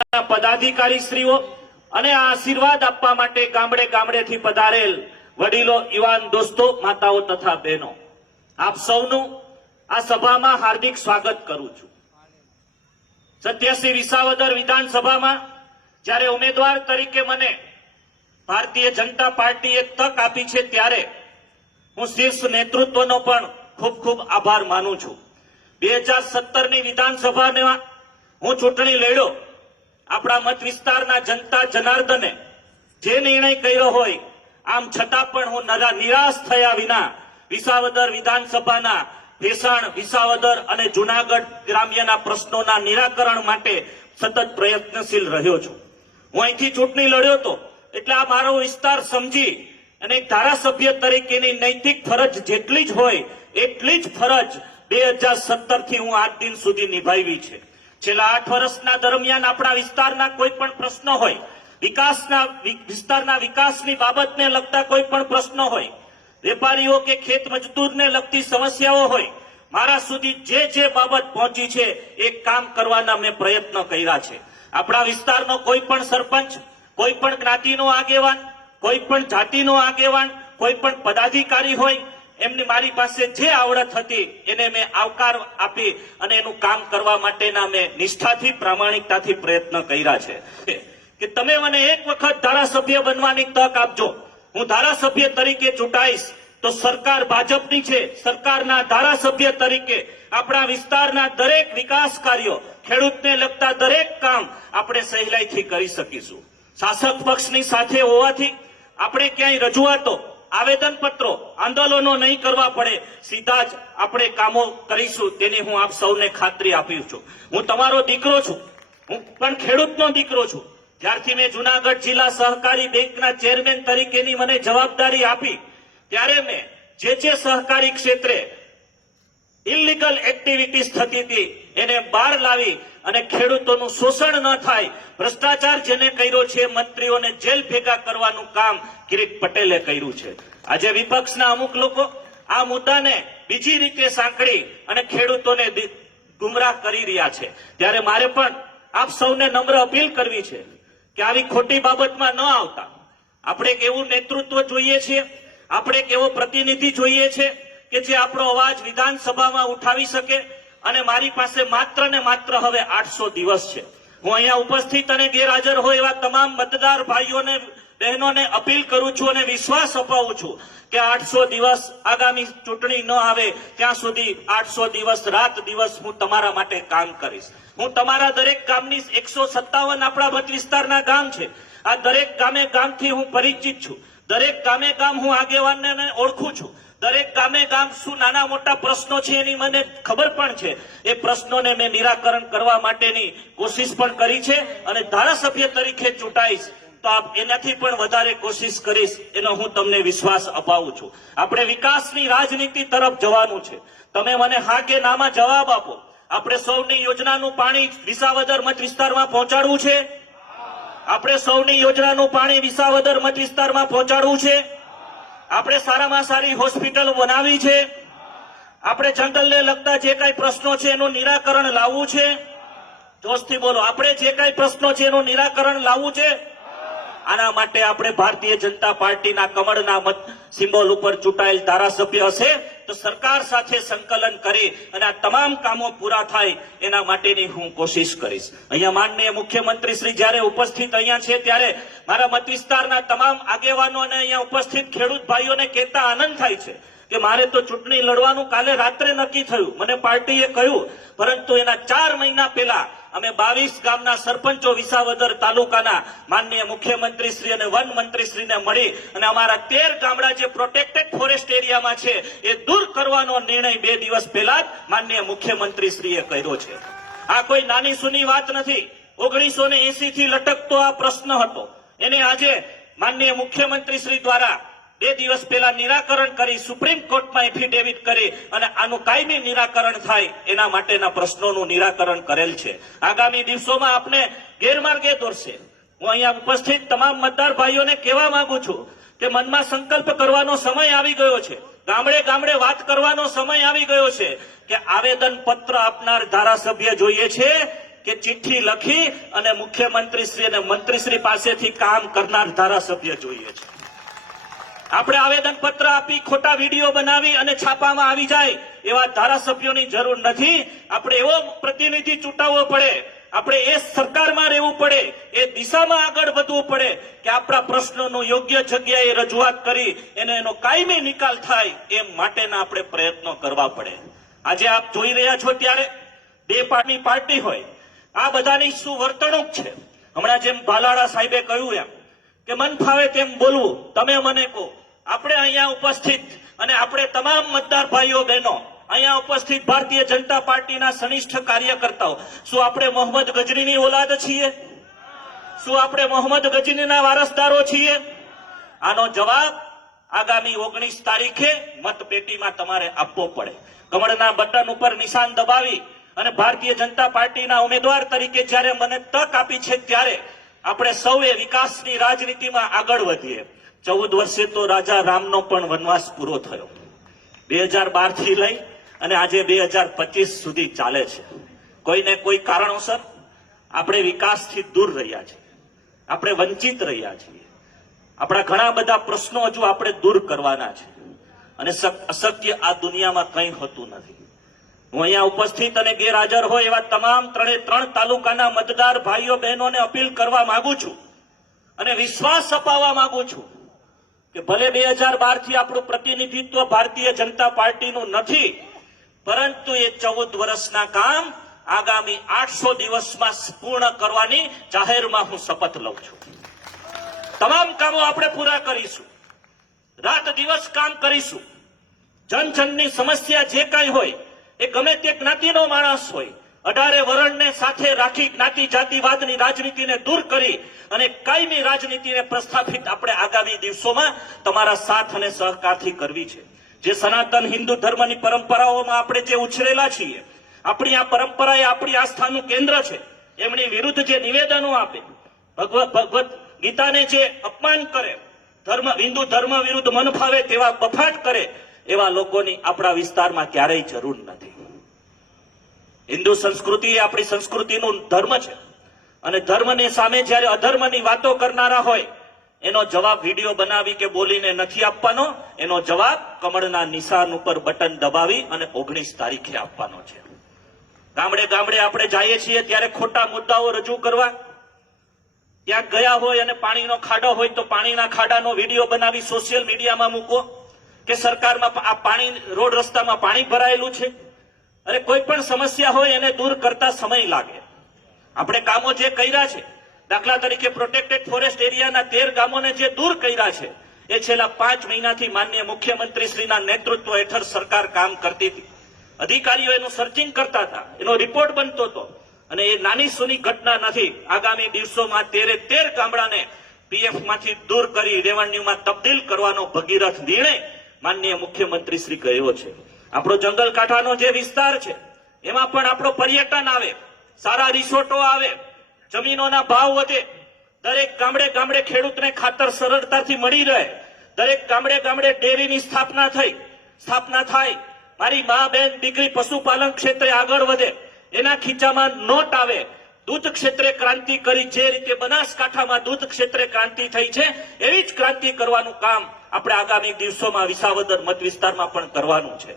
પદાધિકારી અને આ આશીર્વાદ આપવા માટે ગામડે ગામડેથી પધારેલ વડીલો, યુવાન દોસ્તો, માતાઓ તથા બહેનો, આપ સૌનું આ સભામાં હાર્દિક સ્વાગત કરું છું. સત્યસિંહ વિસાવદર વિધાનસભામાં જ્યારે ઉમેદવાર તરીકે મને ભારતીય જનતા પાર્ટીએ તક આપી છે ત્યારે હું શીર્ષ નેતૃત્વનો પણ ખૂબ ખૂબ આભાર માનું છું. બે હજાર સત્તરની વિધાનસભામાં હું ચૂંટણી લડ્યો. આપણા મત વિસ્તારના જનતા જનાર્દને જે નિર્ણય કર્યો હોય, આમ છતાં પણ હું નરા- નિરાશ થયા વિના વિસાવદર વિધાનસભાના ભેસાણ, વિસાવદર અને જુનાગઢ ગ્રામ્યના પ્રશ્નોના નિરાકરણ માટે સતત પ્રયત્નશીલ રહ્યો છું. હું અહીંથી ચૂંટણી લડ્યો હતો એટલે આ મારો વિસ્તાર સમજી અને ધારાસભ્ય તરીકેની નૈતિક ફરજ જેટલી જ હોય, એટલી જ ફરજ બે હજાર સત્તરથી હું આજ દિન સુધી નિભાવી છે. છેલ્લા આઠ વર્ષના દરમિયાન આપણા વિસ્તારના કોઈ પણ પ્રશ્ન હોય, વિકાસના વિસ્તારના વિકાસની બાબતને લગતા કોઈ પણ પ્રશ્ન હોય, વેપારીઓ કે ખેત મજદૂરને લગતી સમસ્યાઓ હોય, મારા સુધી જે જે બાબત પહોંચી છે એ કામ કરવાના મેં પ્રયત્નો કર્યા છે. આપણા વિસ્તારનો કોઈ પણ સરપંચ, કોઈ પણ જ્ઞાતિનો આગેવાન, કોઈ પણ જાતિનો આગેવાન, કોઈ પણ પદાધિકારી હોય એમની મારી પાસે જે આવડત હતી એને મેં આવકાર આપી અને એનું કામ કરવા માટેના મેં નિષ્ઠાથી, પ્રામાણિકતાથી પ્રયત્ન કર્યા છે. કે તમે મને એક વખત ધારાસભ્ય બનવાની તક આપજો. હું ધારાસભ્ય તરીકે ચૂંટાઈશ. તો સરકાર ભાજપની છે. સરકારના ધારાસભ્ય તરીકે આપણા વિસ્તારના દરેક વિકાસ કાર્યો ખેડૂતને લગતા દરેક કામ આપણે સહેલાઈથી કરી શકીશું. શાસક પક્ષની સાથે હોવાથી આપણે ક્યાંય રજૂઆતો આવેદન પત્રો આંદોલનો નહીં કરવા પડે. સીધા જ આપણે કામો કરીશું. તેની હું આપ સૌને ખાતરી આપી છું. હું તમારો દીકરો છું. હું પણ ખેડૂતનો દીકરો છું. જ્યારથી મેં જુનાગઢ જિલ્લા સહકારી બેંકના ચેરમેન તરીકેની મને જવાબદારી આપી, ત્યારે મેં જે જે સહકારી ક્ષેત્રે ઇલીગલ એક્ટિવિટીઝ થતી હતી, એને બહાર લાવી અને ખેડૂતોનું શોષણ ન થાય. ભ્રષ્ટાચાર જેને કર્યો છે, મંત્રીઓને જેલ ભેગા કરવાનું કામ કિરીટ પટેલે કર્યું છે. આજે વિપક્ષના અમુક લોકો આ મુદ્દાને બીજી રીતે સાંકળી અને ખેડૂતોને ગુમરાહ કરી રહ્યા છે. ત્યારે મારે પણ આપ સૌને નમ્ર અપીલ કરવી છે કે આવી ખોટી બાબતમાં ન આવતા. આપણે એક એવું નેતૃત્વ જોઈએ છીએ આપણે એક એવો પ્રતિનિધિ જોઈએ છે કે જે આપણો અવાજ વિધાનસભામાં ઉઠાવી શકે અને મારી પાસે માત્ર ને માત્ર હવે આઠસો દિવસ છે. હું અહીંયા ઉપસ્થિત અને ગેરહાજર હોય એવા તમામ મતદાર ભાઈઓને, બહેનોને અપીલ કરું છું અને વિશ્વાસ અપાવું છું કે આઠસો દિવસ આગામી ચૂંટણી ન આવે ત્યાં સુધી આઠસો દિવસ, રાત દિવસ હું તમારા માટે કામ કરીશ. હું તમારા દરેક ગામની એકસો સત્તાવન આપણા મત વિસ્તારના ગામ છે. આ દરેક ગામે ગામથી હું પરિચિત છું. દરેક ગામે ગામ હું આગેવાનને ઓળખું છું. દરેક ગામે ગામ શું નાના મોટા પ્રશ્નો છે એની મને ખબર પણ છે. એ પ્રશ્નોને મેં નિરાકરણ કરવા માટેની કોશિશ પણ કરી છે અને ધારાસભ્ય તરીકે ચૂંટાઈશ તો આપ એનાથી પણ વધારે કોશિશ કરીશ એનો હું તમને વિશ્વાસ અપાવું છું. આપણે વિકાસની રાજનીતિ તરફ જવાનું છે. તમે મને હા કે નામાં જવાબ આપો. આપણે સૌની યોજનાનું પાણી વિસાવદર મત વિસ્તારમાં પહોંચાડવું છે? આપણે સૌની યોજનાનું પાણી વિસાવદર મત વિસ્તારમાં પહોંચાડવું છે? આપણે સારામાં સારી હોસ્પિટલ બનાવી છે. આપણે જંગલને લગતા જે કાંઈ પ્રશ્નો છે એનું નિરાકરણ લાવવું છે. જોશથી બોલો, આપણે જે કાંઈ પ્રશ્નો છે એનું નિરાકરણ લાવવું છે? આના માટે આપણે ભારતીય જનતા પાર્ટીના કમળના મત સિમ્બોલ ઉપર ચૂંટાયેલ ધારાસભ્ય હશે. તો સરકાર સાથે સંકલન કરી અને આ તમામ કામો પૂરા થાય એના માટેની હું કોશિશ કરીશ. અહીંયા માનનીય મુખ્યમંત્રી શ્રી જ્યારે ઉપસ્થિત અહીંયા છે ત્યારે મારા મત વિસ્તારના તમામ આગેવાનો અને અહીંયા ઉપસ્થિત ખેડૂત ભાઈઓને કહેતા આનંદ થાય છે. કે મારે તો ચૂંટણી લડવાનું કાલે રાત્રે નક્કી થયું. મને પાર્ટીએ કહ્યું, પરંતુ એના ચાર મહિના પહેલા અમે બાવીસ ગામના સરપંચો વિસાવદર તાલુકાના માનનીય મુખ્યમંત્રી શ્રી અને વન મંત્રી મળી અને અમારા તેર ગામડા જે પ્રોટેક્ટેડ ફોરેસ્ટ એરિયામાં છે, એ દૂર કરવાનો નિર્ણય બે દિવસ પહેલા જ માનનીય મુખ્યમંત્રી કર્યો છે. આ કોઈ નાની સુની વાત નથી. ઓગણીસો ને એસી થી લટકતો આ પ્રશ્ન હતો. એને આજે માનનીય મુખ્યમંત્રી શ્રી દ્વારા બે દિવસ પહેલા નિરાકરણ કરી સુપ્રીમ કોર્ટમાં એફિડેવિટ કરી અને આનું કાયમી નિરાકરણ થાય એના માટેના પ્રશ્નોનું નિરાકરણ કરેલ છે. આગામી દિવસોમાં આપણે ગેરમાર્ગે દોરશે. હું અહીંયા ઉપસ્થિત તમામ મતદાર ભાઈઓને કહેવા માંગુ છું કે મનમાં સંકલ્પ કરવાનો સમય આવી ગયો છે. ગામડે ગામડે વાત કરવાનો સમય આવી ગયો છે કે આવેદન પત્ર આપનાર ધારાસભ્ય જોઈએ છે કે ચિઠ્ઠી લખી અને મુખ્યમંત્રીશ્રી અને મંત્રીશ્રી પાસેથી કામ કરનાર ધારાસભ્ય જોઈએ છે. આપણે આવેદન પત્ર આપી, ખોટા વીડિયો બનાવી અને છાપામાં આવી જાય એવા ધારાસભ્યોની જરૂર નથી. આપણે એવો પ્રતિનિધિ ચૂંટાવવો પડે. આપણે એ સરકારમાં રહેવું પડે. એ દિશામાં આગળ વધવું પડે કે આપણા પ્રશ્નોનો યોગ્ય જગ્યાએ રજૂઆત કરી એને એનો કાયમી નિકાલ થાય એ માટેના આપણે પ્રયત્નો કરવા પડે. આજે આપ જોઈ રહ્યા છો ત્યારે બે પાર્ટી પાર્ટી હોય. આ બધાની શું વર્તણૂક છે? હમણાં જેમ ભાલાળા સાહેબે કહ્યું એમ કે મન ફાવે તેમ બોલવું. તમે મને કહો. આપણે અહીંયા ઉપસ્થિત અને આપણે તમામ મતદાર ભાઈઓ બહેનો અહીંયા ઉપસ્થિત ભારતીય જનતા પાર્ટીના સનિષ્ઠ કાર્યકર્તાઓ, શું આપણે મોહમ્મદ ગજરીની ઓલાદ છીએ? શું આપણે મોહમ્મદ ગજરીના વારસદારો છીએ? આનો જવાબ આગામી ઓગણીસ તારીખે મતપેટીમાં તમારે આપવો પડે. કમળના બટન ઉપર નિશાન દબાવી અને ભારતીય જનતા પાર્ટીના ઉમેદવાર તરીકે જ્યારે મને તક આપી છે ત્યારે આપણે સૌએ વિકાસની રાજનીતિમાં આગળ વધીએ. ચૌદ વર્ષે તો રાજા રામનો પણ વનવાસ પૂરો થયો. બે હજાર બારથી લઈ અને આજે બે હજાર પચીસ સુધી ચાલે છે. કોઈને કોઈ કારણોસર આપણે વિકાસથી દૂર રહ્યા છીએ. આપણે વંચિત રહ્યા છીએ. આપણા ઘણા બધા પ્રશ્નો હજુ આપણે દૂર કરવાના છે. અને શક- અશક્ય આ દુનિયામાં કંઈ હોતું નથી. હું અહીંયા ઉપસ્થિત અને ગેરહાજર હોય એવા તમામ ત્રણે ત્રણ તાલુકાના મતદાર ભાઈઓ, બહેનોને અપીલ કરવા માંગુ છું અને વિશ્વાસ અપાવવા માંગુ છું કે ભલે બે હજાર બારથી આપણું પ્રતિનિધિત્વ ભારતીય જનતા પાર્ટીનું નથી, પરંતુ એ ચૌદ વર્ષના કામ આગામી આઠસો દિવસમાં પૂર્ણ કરવાની જાહેરમાં હું શપથ લઉં છું. તમામ કામો આપણે પૂરા કરીશું. રાત દિવસ કામ કરીશું. જન સમસ્યા જે કાંઈ હોય એ ગમે તે જ્ઞાતિનો માણસ હોય, અઢારે વરણને સાથે રાખી જ્ઞાતિ જાતિવાદની રાજનીતિને દૂર કરી અને કાયમી રાજનીતિને પ્રસ્થાપિત આપણે આગામી દિવસોમાં તમારા સાથ અને સહકારથી કરવી છે. જે સનાતન હિન્દુ ધર્મની પરંપરાઓમાં આપણે જે ઉછરેલા છીએ, આપણી આ પરંપરા એ આપણી આસ્થાનું કેન્દ્ર છે. એમની વિરુદ્ધ જે નિવેદનો આપે, ભગવત ભગવત ગીતાને જે અપમાન કરે, ધર્મ હિન્દુ ધર્મ વિરુદ્ધ મન ફાવે તેવા બફાટ કરે, એવા લોકોની આપણા વિસ્તારમાં ક્યારેય જરૂર નથી. હિન્દુ સંસ્કૃતિ એ આપણી સંસ્કૃતિનું ધર્મ છે. અને ધર્મની સામે જ્યારે અધર્મની વાતો કરનારા હોય, એનો જવાબ વીડિયો બનાવી કે બોલીને નથી આપવાનો, એનો જવાબ કમળના નિશાન ઉપર બટન દબાવી અને ઓગણીસ તારીખે આપવાનો છે. ગામડે ગામડે આપણે જઈએ છીએ ત્યારે ખોટા મુદ્દાઓ રજૂ કરવા. ત્યાં ગયા હોય અને પાણીનો ખાડો હોય તો પાણીના ખાડાનો વીડિયો બનાવી સોશિયલ મીડિયામાં મૂકો કે સરકારમાં આ પાણી, રોડ રસ્તામાં પાણી ભરાયેલું છે. અને કોઈ પણ સમસ્યા હોય એને દૂર કરતા સમય લાગે. આપણે કામો જે કર્યા છે, દાખલા તરીકે પ્રોટેક્ટેડ ફોરેસ્ટ એરિયાના તેર ગામોને જે દૂર કર્યા છે, એ છેલ્લા પાંચ મહિનાથી માન્ય મુખ્યમંત્રીશ્રીના નેતૃત્વ હેઠળ સરકાર કામ કરતી હતી. અધિકારીઓ એનું સર્ચિંગ કરતા હતા, એનો રિપોર્ટ બનતો હતો. અને એ નાની સૂની ઘટના નથી, આગામી દિવસોમાં તેરે તેર ગામડાને પીએફમાંથી દૂર કરી રેવન્યુમાં તબદીલ કરવાનો ભગીરથ નિર્ણય માનનીય મુખ્યમંત્રી શ્રી કહ્યો છે. આપણો જંગલ કાંઠાનો જે વિસ્તાર છે, એમાં પણ આપણો પર્યટન આવે, સારા રિસોર્ટો આવે, જમીનોના ભાવ વધે. દરેક ગામડે ગામડે ખેડૂતને ખાતર સરળતાથી મળી રહે. દરેક ગામડે ગામડે ડેરીની સ્થાપના થઈ. સ્થાપના થાય. મારી મા બેન દીકરી પશુપાલન ક્ષેત્રે આગળ વધે. એના ખીચામાં નોટ આવે. દૂધ ક્ષેત્રે ક્રાંતિ કરી જે રીતે બનાસકાંઠામાં દૂધ ક્ષેત્રે ક્રાંતિ થઈ છે, એવી જ ક્રાંતિ કરવાનું કામ આપણે આગામી દિવસોમાં વિસાવદર મત વિસ્તારમાં પણ કરવાનું છે.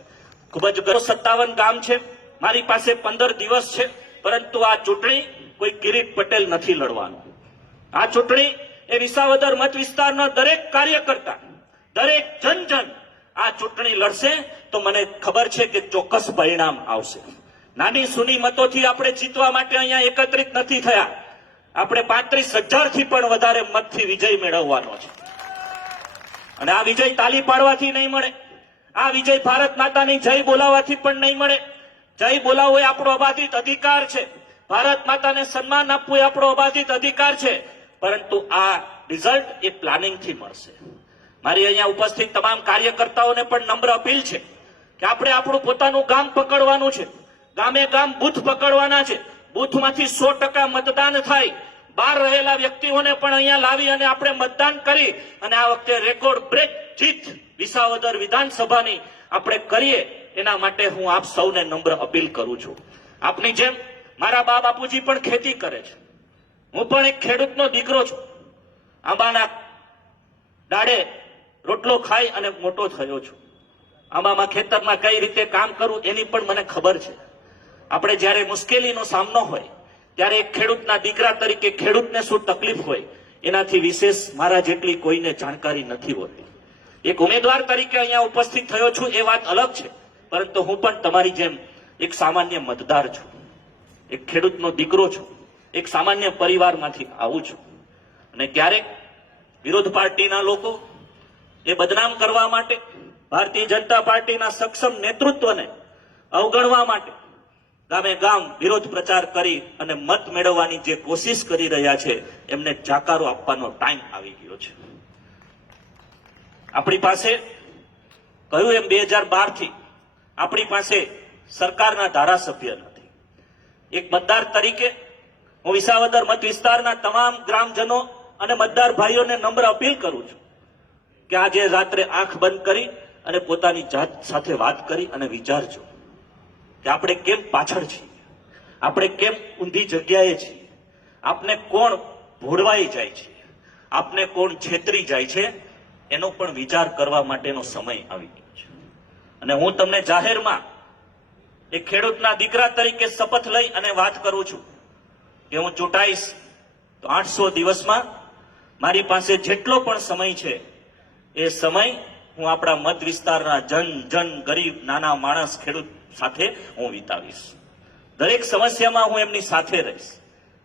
ખૂબ જ સત્તાવન ગામ છે. મારી પાસે પંદર દિવસ છે, પરંતુ આ ચૂંટણી કોઈ કિરીટ પટેલ નથી લડવાનું. આ ચૂંટણી એ વિસાવદર મત વિસ્તારના દરેક કાર્યકર્તા, દરેક જન જન આ ચૂંટણી લડશે તો મને ખબર છે કે ચોક્કસ પરિણામ આવશે. નાની સુની મતોથી આપણે જીતવા માટે અહીંયા એકત્રિત નથી થયા. આપણે પાંત્રીસ હજારથી પણ વધારે મતથી વિજય મેળવવાનો છે. અને આ વિજય તાલી પાડવાથી નહીં મળે. આ વિજય ભારત માતાની જય બોલાવવાથી પણ નહીં મળે. જય બોલાવો એ આપણો અબાધિત અધિકાર છે. ભારત માતાને સન્માન આપવું એ આપણો અબાધિત અધિકાર છે. પરંતુ આ રિઝલ્ટ એ પ્લાનિંગથી મળશે. મારી અહીંયા ઉપસ્થિત તમામ કાર્યકર્તાઓને પણ નમ્ર અપીલ છે કે આપણે આપણું પોતાનું ગામ પકડવાનું છે. ગામે ગામ બુથ પકડવાના છે. બુથમાંથી સો ટકા મતદાન થાય. બહાર રહેલા વ્યક્તિઓને પણ અહીંયા લાવી અને આપણે મતદાન કરી અને આ વખતે રેકોર્ડ બ્રેક જીત વિસાવદર વિધાનસભાની આપણે કરીએ, એના માટે હું આપ સૌને નમ્ર અપીલ કરું છું. આપની જેમ મારા બા બાપુજી પણ ખેતી કરે છે. હું પણ એક ખેડૂતનો દીકરો છું. આંબાના દાડે રોટલો ખાઈ અને મોટો થયો છું. આંબામાં ખેતરમાં કઈ રીતે કામ કરવું એની પણ મને ખબર છે. આપણે જ્યારે મુશ્કેલીનો સામનો હોય, ત્યારે એક ખેડૂતના દીકરા તરીકે ખેડૂતને શું તકલીફ હોય, એનાથી વિશેષ મારા જેટલી કોઈને જાણકારી નથી હોતી. એક ઉમેદવાર તરીકે અહીંયા ઉપસ્થિત થયો છું એ વાત અલગ છે. પરંતુ હું પણ તમારી જેમ એક સામાન્ય મતદાર છું. એક ખેડૂતનો દીકરો છું. એક સામાન્ય પરિવારમાંથી આવું છું. અને ક્યારેક વિરોધ પાર્ટીના લોકો એ બદનામ કરવા માટે, ભારતીય જનતા પાર્ટીના સક્ષમ નેતૃત્વને અવગણવા માટે ગામે ગામ વિરોધ પ્રચાર કરી અને મત મેળવવાની જે કોશિશ કરી રહ્યા છે, એમને જાકારો આપવાનો ટાઈમ આવી ગયો છે. આપણી પાસે કહ્યું એમ બે હજાર બારથી આપણી પાસે સરકારના ધારાસભ્ય નથી. એક મતદાર તરીકે હું વિસાવદર મત વિસ્તારના તમામ ગ્રામજનો અને મતદાર ભાઈઓને નમ્ર અપીલ કરું છું કે આજે રાત્રે આંખ બંધ કરી અને પોતાની જાત સાથે વાત કરી અને વિચારજો કે આપણે કેમ પાછળ છીએ? આપણે કેમ ઊંધી જગ્યાએ છીએ? આપને કોણ ભોળવાઈ જાય છે? આપને કોણ છેતરી જાય છે? એનો પણ વિચાર કરવા માટેનો સમય આવી ગયો છે. અને હું તમને જાહેરમાં એક ખેડૂતના દીકરા તરીકે શપથ લઈ અને વાત કરું છું કે હું ચૂંટાઈશ તો આઠસો દિવસમાં મારી પાસે જેટલો પણ સમય છે, એ સમય હું આપણા મત વિસ્તારના જન જન, ગરીબ, નાના માણસ, ખેડૂત સાથે હું વિતાવીશ. દરેક સમસ્યામાં હું એમની સાથે રહીશ.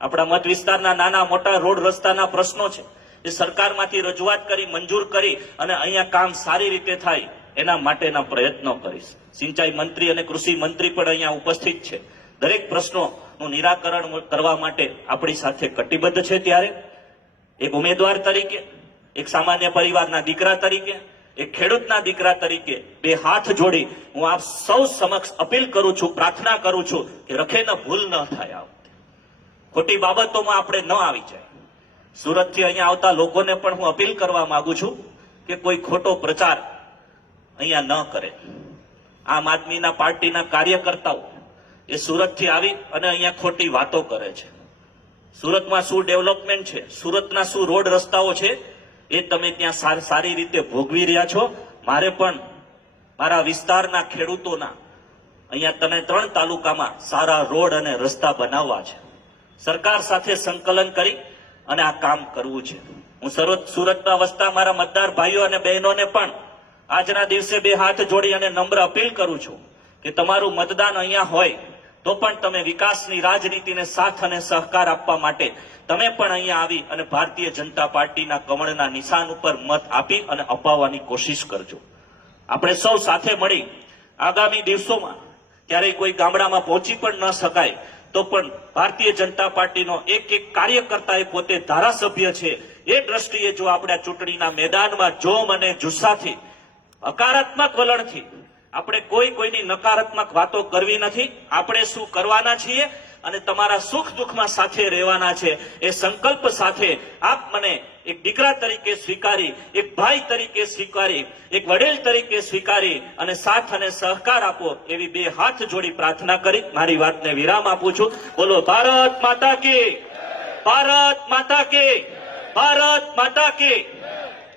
આપણા મત વિસ્તારના નાના મોટા રોડ રસ્તાના પ્રશ્નો છે. એ સરકારમાંથી રજૂઆત કરી, મંજૂર કરી અને અહીંયા કામ સારી રીતે થાય, એના માટેના પ્રયત્નો કરીશ. સિંચાઈ મંત્રી અને કૃષિ મંત્રી પણ અહીંયા ઉપસ્થિત છે. દરેક પ્રશ્નોનું નિરાકરણ કરવા માટે આપણી સાથે કટિબદ્ધ છે ત્યારે. એક ઉમેદવાર તરીકે, એક સામાન્ય પરિવારના દીકરા તરીકે, એક ખેડૂતના દીકરા તરીકે બે હાથ જોડી હું આપ સૌ સમક્ષ અપીલ કરું છું, પ્રાર્થના કરું છું કે રખે ન ભૂલ ન થાય ખોટી બાબતોમાં આપણે ન આવી જાય. સુરતથી અહીંયા આવતા લોકોને પણ હું અપીલ કરવા માંગુ છું કે કોઈ ખોટો પ્રચાર અહીંયા ન કરે. આમ આદમીના પાર્ટીના કાર્યકર્તાઓ એ સુરતથી આવી અને અહીંયા ખોટી વાતો કરે છે. સુરતમાં શું ડેવલપમેન્ટ છે, સુરતના શું રોડ રસ્તાઓ છે, એ તમે ત્યાં સાર- રીતે ભોગવી રહ્યા છો. મારે પણ મારા વિસ્તારના ખેડૂતોના અહીંયા તને ત્રણ તાલુકામાં સારા રોડ અને રસ્તા બનાવવા છે. સરકાર સાથે સંકલન કરી અને આ કામ કરવું છે. હું સરોજ સુરતમાં વસતા મારા મતદાર ભાઈઓ અને બહેનોને પણ આજના દિવસે બે હાથ જોડી અને નમ્ર અપીલ કરું છું કે તમારું મતદાન અહીંયા હોય તો પણ તમે વિકાસની રાજનીતિને સાથ અને સહકાર આપવા માટે તમે પણ અહીંયા આવી અને ભારતીય જનતા પાર્ટીના કમળના નિશાન ઉપર મત આપી અને અપાવવાની કોશિશ કરજો. આપણે સૌ સાથે મળી આગામી દિવસોમાં ક્યારેય કોઈ ગામડામાં પહોંચી પણ ન શકાય તો પણ ભારતીય જનતા પાર્ટીનો એક એક કાર્યકર્તા એ પોતે ધારાસભ્ય છે. એ દ્રષ્ટિએ જો આપણે ચૂંટણીના મેદાનમાં જોમ અને જુસ્સાથી, હકારાત્મક વલણથી, આપણે કોઈ કોઈની નકારાત્મક વાતો કરવી નથી, આપણે શું કરવાના છીએ અને તમારા સુખ દુઃખમાં સાથે રહેવાના છે. એ સંકલ્પ સાથે આપ મને એક દીકરા તરીકે સ્વીકારી, એક ભાઈ તરીકે સ્વીકારી, એક વડીલ તરીકે સ્વીકારી અને સાથ અને સહકાર આપો એવી બે હાથ જોડી પ્રાર્થના કરી. મારી વાતને વિરામ આપું છું. બોલો, ભારત માતા કે, ભારત માતા કે, ભારત માતા કી.